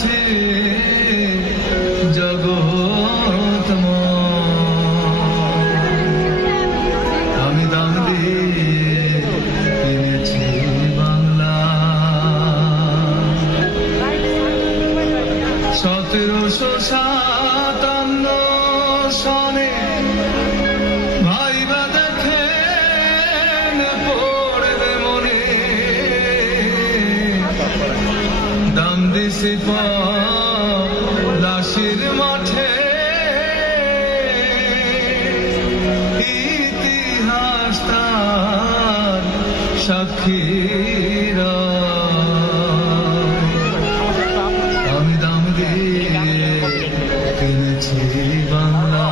আছে জগৎ আমি দাম দিয়ে বাংলা। সতেরোশো সাত লাশের মাঠে। ইতিহাস তার সাক্ষীরা। আমি দাম দিয়ে কিনেছি বাংলা।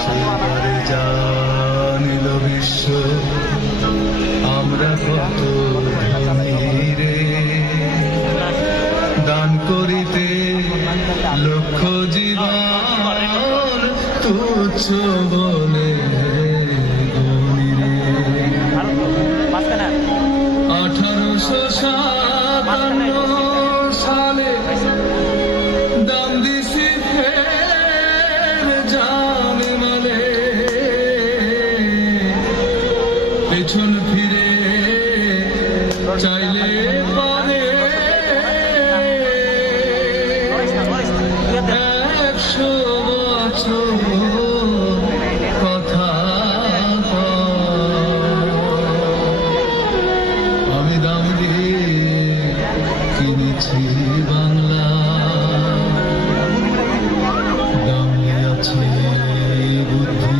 সেবারে জানিল বিশ্ব, আমরা কত তুচ্ছ বলে আঠারোশো সাতান্ন সালে দাম দিছি ফের জানি মালে। পেছন ফিরে চাইলে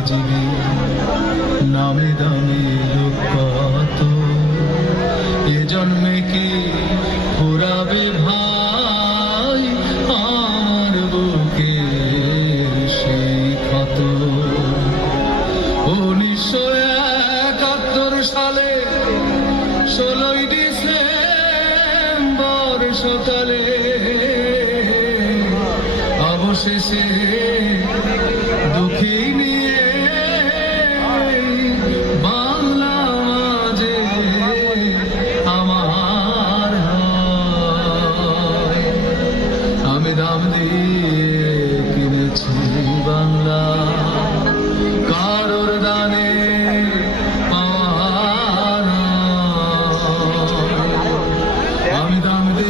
বুদ্ধিজীবী নামে দামে লোক কত এ কি ফুরাবে ভাই? আমার বুকে উনিশশো একাত্তর সালে ষোলোই ডিসেম্বর সকালে অবশেষে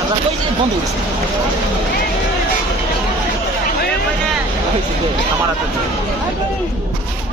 যাই তো শেষ বন্ধ করছি আমার হাতে